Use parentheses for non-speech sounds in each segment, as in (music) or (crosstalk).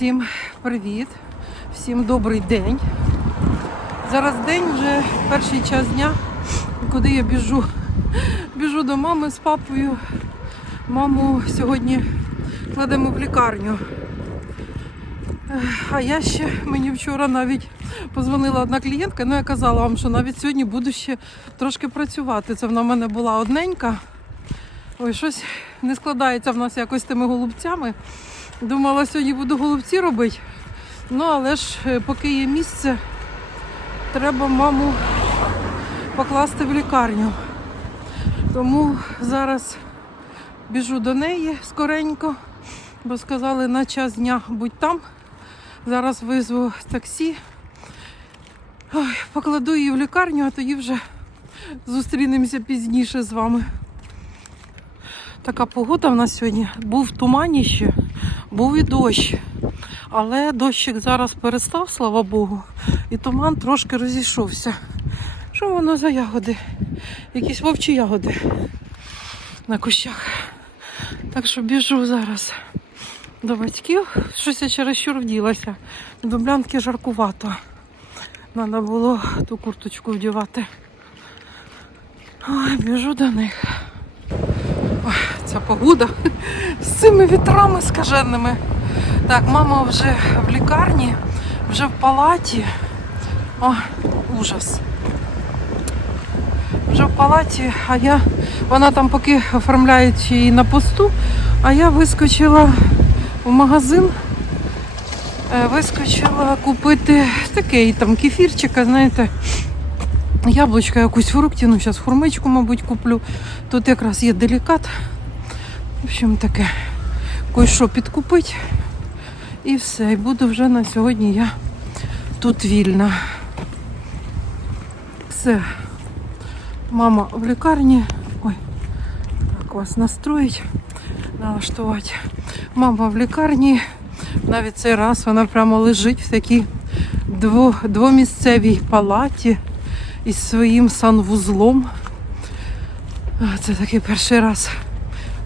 Всім привіт, всім добрий день. Зараз день вже перший час дня, куди я біжу. Біжу до мами з папою. Маму сьогодні кладемо в лікарню. А я ще мені вчора навіть позвонила одна клієнтка, ну я казала вам, що навіть сьогодні буду ще трошки працювати. Це вона в мене була одненька. Ой, щось не складається в нас якось з тими голубцями. Думала, сьогодні буду голубці робити. Ну, але ж е, поки є місце, треба маму покласти в лікарню. Тому зараз біжу до неї скоренько, бо сказали на час дня будь там. Зараз визву таксі. Ой, покладу її в лікарню, а тоді вже зустрінемося пізніше з вами. Така погода в нас сьогодні. Був туманіще, був і дощ. Але дощик зараз перестав, слава Богу, і туман трошки розійшовся. Що воно за ягоди? Якісь вовчі ягоди на кущах. Так що біжу зараз до батьків. Щось я чересчур вділася. До жаркувато. Треба було ту курточку вдівати. Ой, біжу до них. Ця погода з цими вітрами скаженними. Так, мама вже в лікарні, вже в палаті. О, ужас. Вже в палаті, а я, вона там поки оформляють її на посту, а я вискочила в магазин, е, вискочила купити такий там кефірчика, знаєте, яблучка, якусь фруктину, зараз хурмичку, мабуть, куплю. Тут якраз є делікат. В общем, таке кое-що підкупити. І все. І буду вже на сьогодні я тут вільна. Все. Мама в лікарні. Ой, так вас настроїть, налаштувати. Мама в лікарні. Навіть цей раз вона прямо лежить в такій дво, двомісцевій палаті із своїм санвузлом. Це такий перший раз.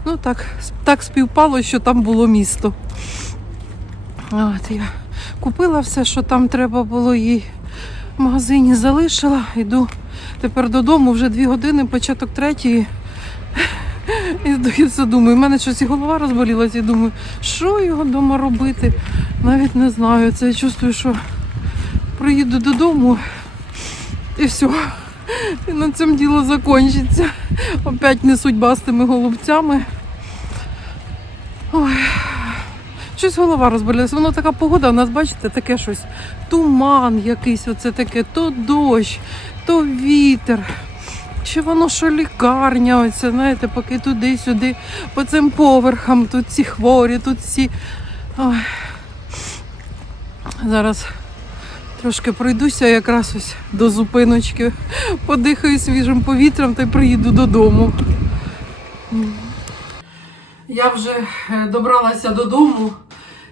Ну так, так співпало, що там було місто. От я купила все, що там треба було їй в магазині залишила. Йду тепер додому, вже дві години, початок третьої. І здається, думаю, в мене щось і голова розболілася, і думаю, що його вдома робити. Навіть не знаю. Це я чувствую, що приїду додому і все. І на цьому діло закінчиться. Опять не судьба з тими голубцями. Ой. Щось голова розболілася. Воно така погода, у нас, бачите, таке щось. Туман якийсь, оце таке, то дощ, то вітер. Чи воно що лікарня, оце, знаєте, поки туди-сюди, по цим поверхам, тут ці хворі, тут ці. Ой. Зараз трошки пройдуся якраз ось до зупиночки, подихаю свіжим повітрям та й приїду додому. Я вже е, добралася додому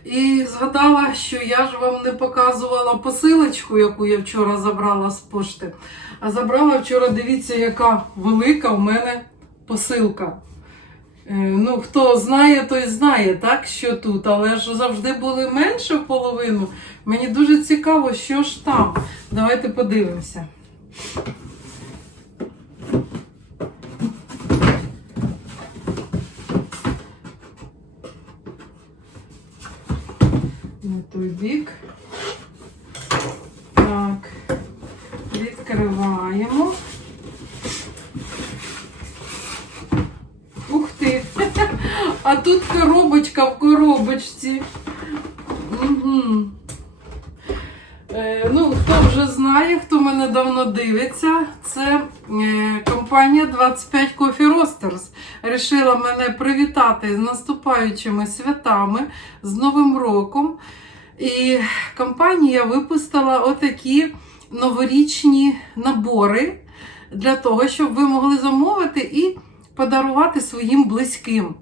і згадала, що я ж вам не показувала посилочку, яку я вчора забрала з пошти. А забрала вчора, дивіться, яка велика в мене посилка. Е, Ну, хто знає, той знає, так, що тут, але ж завжди були менше половину. Мені дуже цікаво, що ж там. Давайте подивимося. На той бік. Так, відкриваємо. Ух ти! (laughs) А тут коробочка в коробочці. Угу. Ну, хто вже знає, хто мене давно дивиться, це е, компанія 25 Coffee Roasters. Рішила мене привітати з наступаючими святами, з Новим роком. І компанія випустила отакі новорічні набори для того, щоб ви могли замовити і подарувати своїм близьким.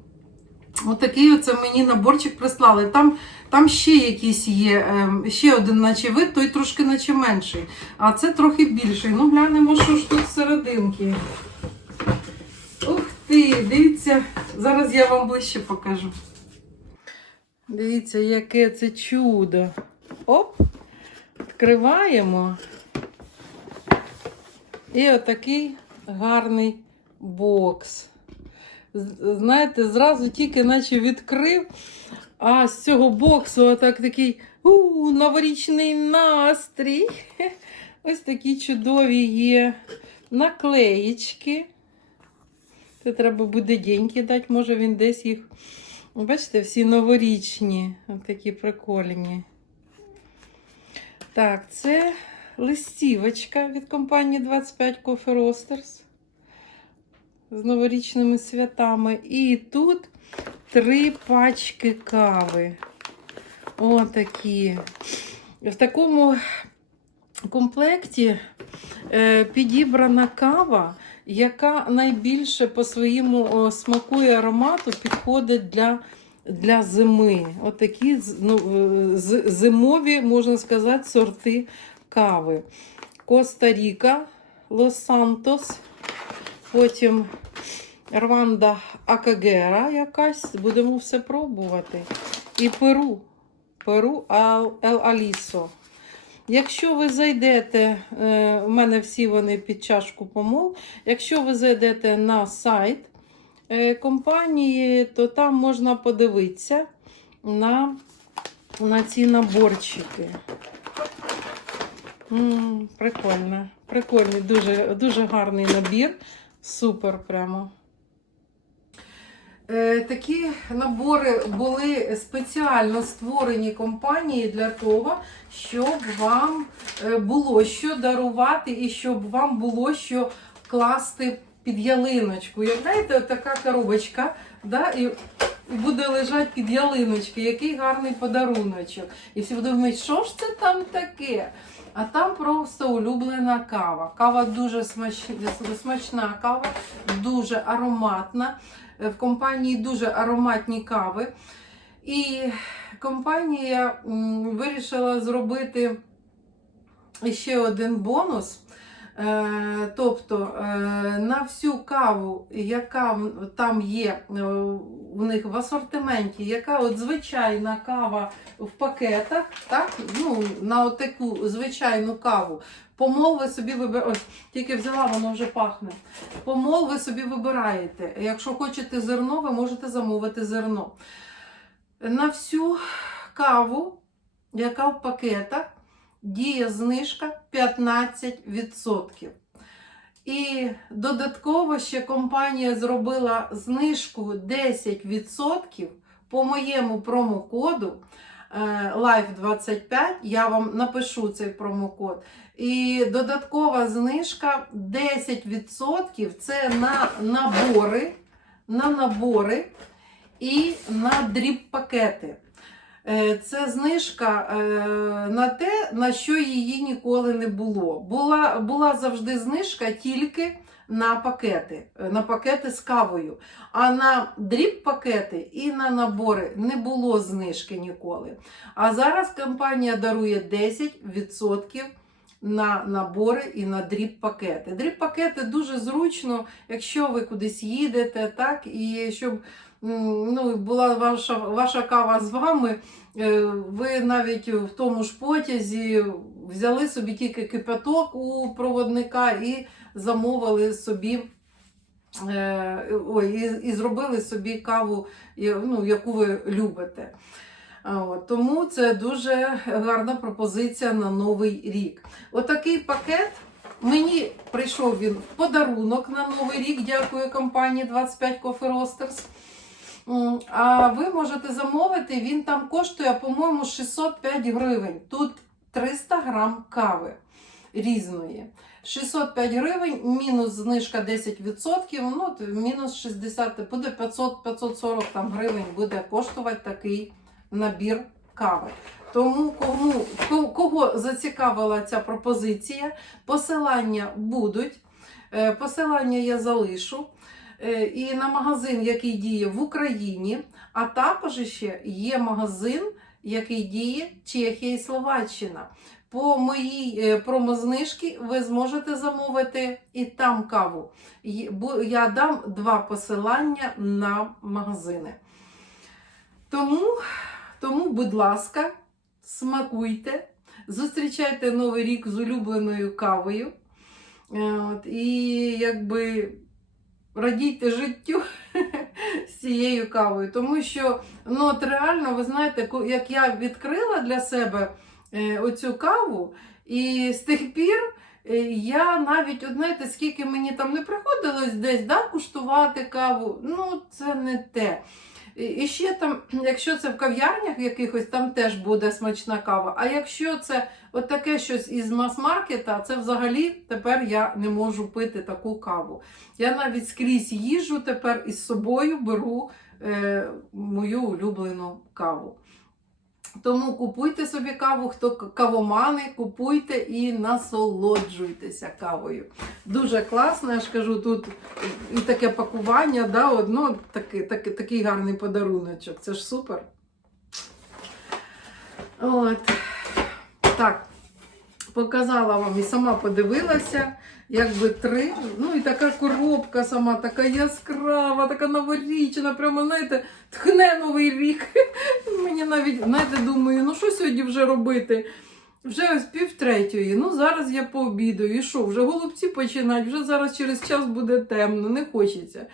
Отакий оце мені наборчик прислали. Там, там ще якийсь є, ем, ще один наче вид, той трошки наче менший. А це трохи більший. Ну, глянемо, що ж тут серединки. Ух ти, дивіться, зараз я вам ближче покажу. Дивіться, яке це чудо. Оп! Відкриваємо. І отакий гарний бокс. Знаєте, зразу тільки наче відкрив, а з цього боксу отак такий у, новорічний настрій. (laughs) Ось такі чудові є наклеїчки. Це треба буде деньги дати, може він десь їх. Бачите, всі новорічні, такі прикольні. Так, це листівочка від компанії 25 Coffee Roasters з новорічними святами. І тут три пачки кави. Отакі. В такому комплекті е, підібрана кава, яка найбільше по своєму смаку і аромату підходить для, для зими. Отакі з- ну, е, зимові, можна сказати, сорти кави. Коста-Ріка, Лос-Сантос, потім Рванда Акагера якась. Будемо все пробувати. І Перу. Перу Ел Алісо. Якщо ви зайдете, е, у мене всі вони під чашку помол. Якщо ви зайдете на сайт е, компанії, то там можна подивитися на, на ці наборчики. М, прикольно. Прикольний, дуже, дуже гарний набір. Супер прямо. Е, Такі набори були спеціально створені компанією для того, щоб вам е, було що дарувати і щоб вам було що класти під ялиночку. Як знаєте, така коробочка, да, і буде лежати під ялиночки, який гарний подаруночок. І всі будуть думати, що ж це там таке? А там просто улюблена кава. Кава дуже смачна, смачна кава, дуже ароматна. В компанії дуже ароматні кави. І компанія вирішила зробити ще один бонус. Е, Тобто е, на всю каву, яка там є е, у них в асортименті, яка от звичайна кава в пакетах, так? Ну, на таку звичайну каву. Помол ви собі вибираєте. Тільки взяла, воно вже пахне. Помол ви собі вибираєте. Якщо хочете зерно, ви можете замовити зерно. На всю каву, яка в пакетах, діє знижка 15%. І додатково ще компанія зробила знижку 10% по моєму промокоду е, Life25. Я вам напишу цей промокод. І додаткова знижка 10% це на набори, на набори і на дріб-пакети. Е, Це знижка е, на те, на що її ніколи не було. Була, була завжди знижка тільки на пакети, е, на пакети з кавою. А на дріб-пакети і на набори не було знижки ніколи. А зараз компанія дарує 10% на набори і на дріб-пакети. Дріб-пакети дуже зручно, якщо ви кудись їдете, так, і щоб ну, була ваша, ваша кава з вами. Е, Ви навіть в тому ж потязі взяли собі тільки кипяток у проводника і замовили собі. е, Ой, і, зробили собі каву, ну, яку ви любите. От, тому це дуже гарна пропозиція на новий рік. Отакий пакет мені прийшов він в подарунок на новий рік. Дякую компанії 25 Coffee Roasters. А ви можете замовити, він там коштує, по-моєму, 605 гривень. Тут 300 грам кави різної. 605 гривень, мінус знижка 10%, ну, мінус 60, буде 500, 540 там гривень буде коштувати такий набір кави. Тому кому, кого зацікавила ця пропозиція, посилання будуть. Е, Посилання я залишу. Е, І на магазин, який діє в Україні, а також ще є магазин, який діє Чехія і Словаччина. По моїй е, промознижці ви зможете замовити і там каву. Я дам два посилання на магазини. Тому Тому, будь ласка, смакуйте, зустрічайте Новий рік з улюбленою кавою. Е, і якби радійте життю (laughs) з цією кавою. Тому що ну, от реально, ви знаєте, як я відкрила для себе е, оцю каву, і з тих пір. е, Я навіть, от знаєте, скільки мені там не приходилось десь да, куштувати каву, ну це не те. І- ще там, (clears throat) якщо це в кав'ярнях якихось, там теж буде смачна кава. А якщо це от таке щось із мас-маркета, це взагалі тепер я не можу пити таку каву. Я навіть скрізь їжу тепер із собою беру е, мою улюблену каву. Тому купуйте собі каву, хто кавомани, купуйте і насолоджуйтеся кавою. Дуже класно, я ж кажу, тут і таке пакування, да, одно, такий, такий, такий гарний подаруночок. Це ж супер. От. Так, показала вам і сама подивилася, якби три. Ну і така коробка сама, така яскрава, така новорічна, прямо, знаєте, тхне новий рік. (laughs) Мені навіть, знаєте, думаю, ну що сьогодні вже робити? Вже ось пів третьої. Ну зараз я пообідаю. І що? Вже голубці починають, вже зараз через час буде темно, не хочеться.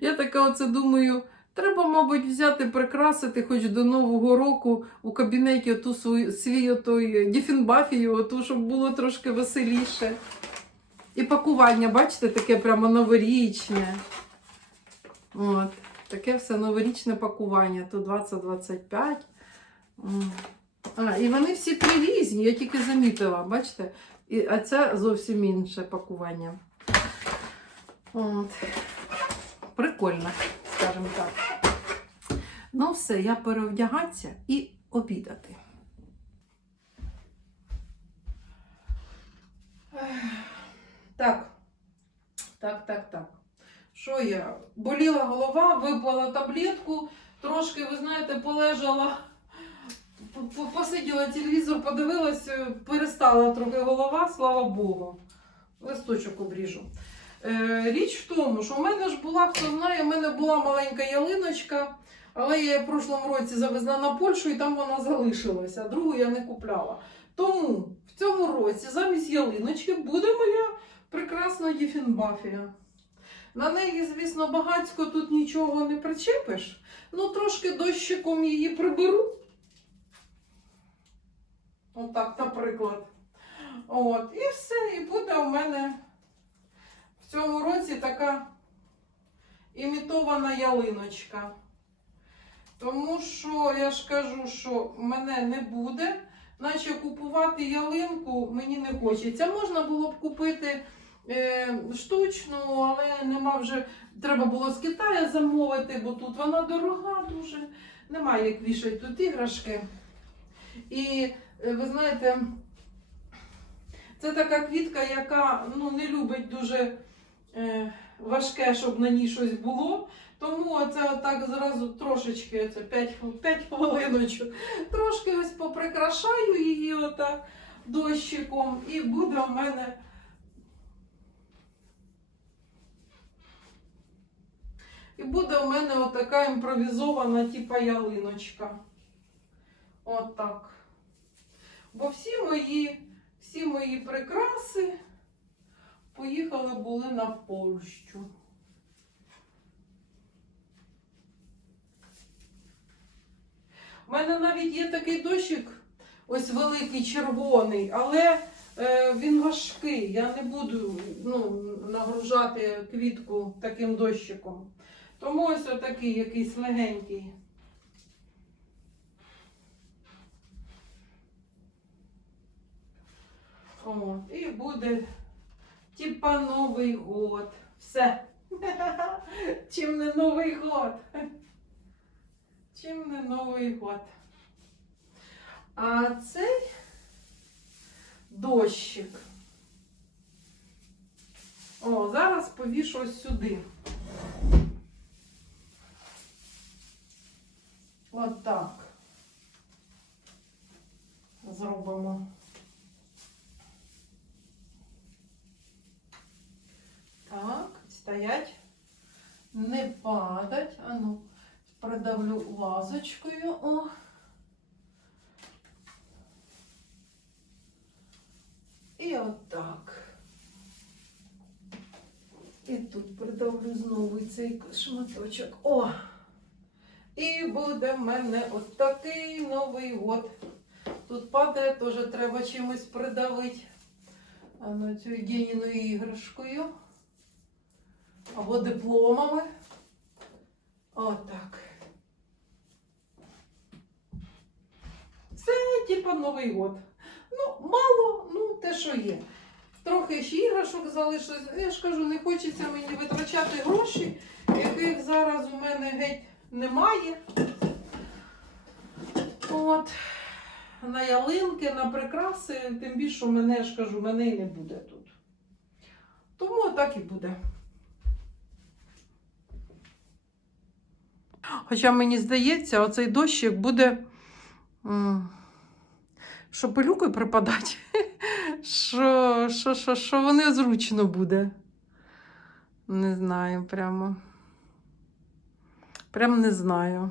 Я така оце думаю. Треба, мабуть, взяти, прикрасити хоч до Нового року у кабінеті оту свою, свій отой діфінбафію, оту, щоб було трошки веселіше. І пакування, бачите, таке прямо новорічне. От, таке все новорічне пакування, то 20-25. А, і вони всі три різні, я тільки замітила, бачите? І, а це зовсім інше пакування. От. Прикольно, скажімо так. Ну, все, я переодягатися і обідати. Ех, Так. Так, так, так. Що я? Боліла голова, випала таблетку, трошки, ви знаєте, полежала, посиділа телевізор, подивилась, е, перестала трохи голова, слава Богу. Листочок обріжу. Е, річ в тому, що в мене ж була, хто знає, в мене була маленька ялиночка, але я її в прошлому році завезла на Польщу і там вона залишилася. Другу я не купляла. Тому в цьому році замість ялиночки буде моя прекрасна діфінбафія. На неї, звісно, багацько тут нічого не причепиш. Ну, трошки дощиком її приберу. Отак, наприклад. От, і все, і буде у мене в цьому році така імітована ялиночка. Тому що я ж кажу, що мене не буде, наче купувати ялинку мені не хочеться. Можна було б купити штучну, але нема вже. Треба було з Китаю замовити, бо тут вона дорога дуже. Немає як вішати тут іграшки. І е, ви знаєте, це така квітка, яка ну, не любить дуже е, важке, щоб на ній щось було. Тому це отак зразу трошечки, це 5, 5 хвилиночок, трошки ось поприкрашаю її отак дощиком, і буде в мене. І буде у мене отака імпровізована типа ялиночка. Отак. Бо всі мої, всі мої прикраси поїхали були на Польщу. У мене навіть є такий дощик, ось великий червоний, але е, він важкий. Я не буду ну, нагружати квітку таким дощиком. Тому ось отакий якийсь легенький. От, і буде типа Новий год. Все. (laughs) Чим не Новий год? Чим не Новий год? А цей дощик. О, зараз повішу ось сюди. От так. Зробимо. Так, стоять, не падать. А ну, придавлю вазочкою. О. тут придавлю знову цей шматочок. О! І буде в мене от такий новий год. Тут падає, теж треба чимось придавити. На цю Єніною іграшкою. Або дипломами. Отак. Це типа Новий год. Ну, мало, ну те, що є. Трохи ще іграшок залишилось. Я ж кажу, не хочеться мені витрачати гроші, яких зараз у мене геть немає. От. На ялинки, на прикраси, тим більше мене, я ж кажу, мене і не буде тут. Тому так і буде. Хоча мені здається, оцей дощик буде, що пилюкою припадати, що, що, що, що вони зручно буде. Не знаю прямо. Прям не знаю.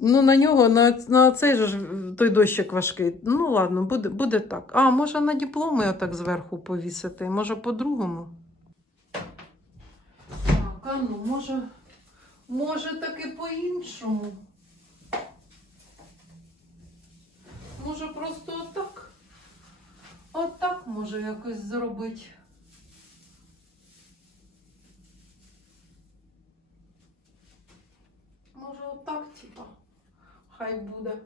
Ну, на нього, на, на цей же той дощик важкий. Ну, ладно, буде, буде так. А, може на дипломи отак зверху повісити, може по-другому. Так, а ну, може, може таки по-іншому. Може просто отак. Отак може якось зробити. Може отак, типа, хай буде.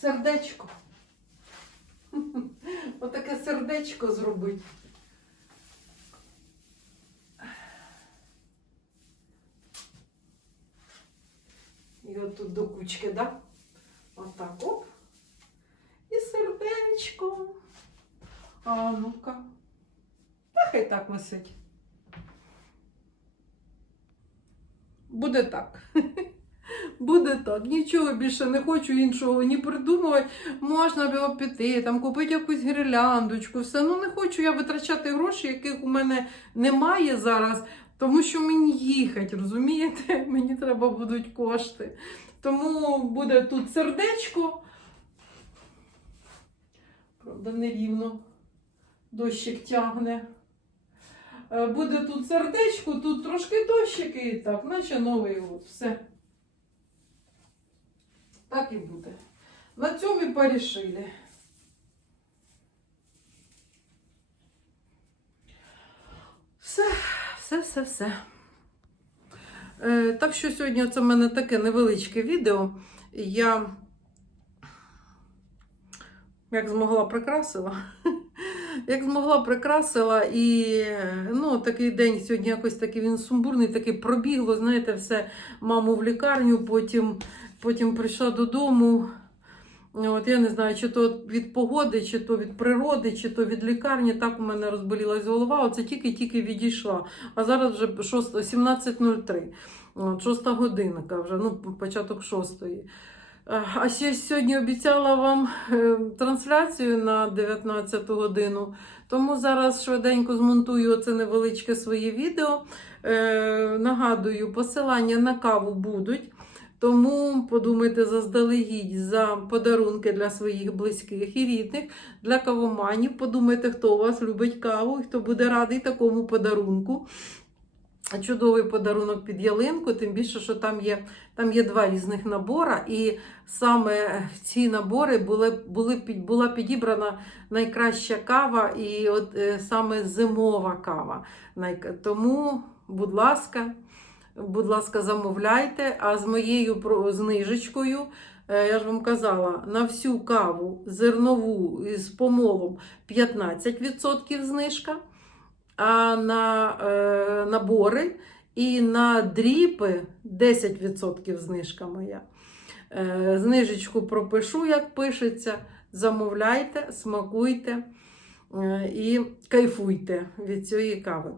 Сердечко. (laughs) Отаке сердечко зробить. І отут до кучки, да? Отак, оп. І сердечко. А ну-ка. Та хай так висить. Буде так. Так. Нічого більше не хочу іншого ні придумувати. Можна було піти, там купити якусь гірляндочку, все. Ну не хочу я витрачати гроші, яких у мене немає зараз, тому що мені їхати, розумієте? (laughs) Мені треба будуть кошти. Тому буде тут сердечко. Правда, нерівно. Дощик тягне. Е, Буде тут сердечко, тут трошки дощики і так, наче новий год. Все. Так і буде. На цьому і порішили. Все, все, все, все. Е, так що сьогодні це в мене таке невеличке відео. Я як змогла прикрасила. (laughs) Як змогла прикрасила, і ну, такий день сьогодні якось такий він сумбурний, такий пробігло, знаєте, все, маму в лікарню, потім, потім прийшла додому. От, я не знаю, чи то від погоди, чи то від природи, чи то від лікарні. Так у мене розболілась голова. Оце тільки-тільки відійшла. А зараз вже 17.03. От, Шоста годинка вже, ну, початок шостої. Е, А ще сьогодні обіцяла вам е, трансляцію на 19 годину. Тому зараз швиденько змонтую оце невеличке своє відео. Е, Нагадую, посилання на каву будуть. Тому подумайте заздалегідь за подарунки для своїх близьких і рідних, для кавоманів. Подумайте, хто у вас любить каву і хто буде радий такому подарунку. Чудовий подарунок під ялинку, тим більше, що там є, там є два різних набора, і саме в ці набори були, були, була підібрана найкраща кава, і от е, саме зимова кава. Тому, будь ласка, будь ласка, замовляйте. А з моєю знижечкою, е, я ж вам казала, на всю каву зернову з помолом 15% знижка, а на е, набори і на дріпи 10% знижка моя. Е, знижечку пропишу, як пишеться. Замовляйте, смакуйте е, і кайфуйте від цієї кави.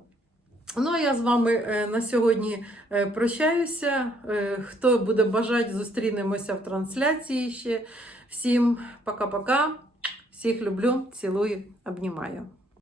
Ну, а я з вами е, на сьогодні е, прощаюся. Е, Хто буде бажати, зустрінемося в трансляції ще. Всім пока-пока. Всіх люблю, цілую, обнімаю.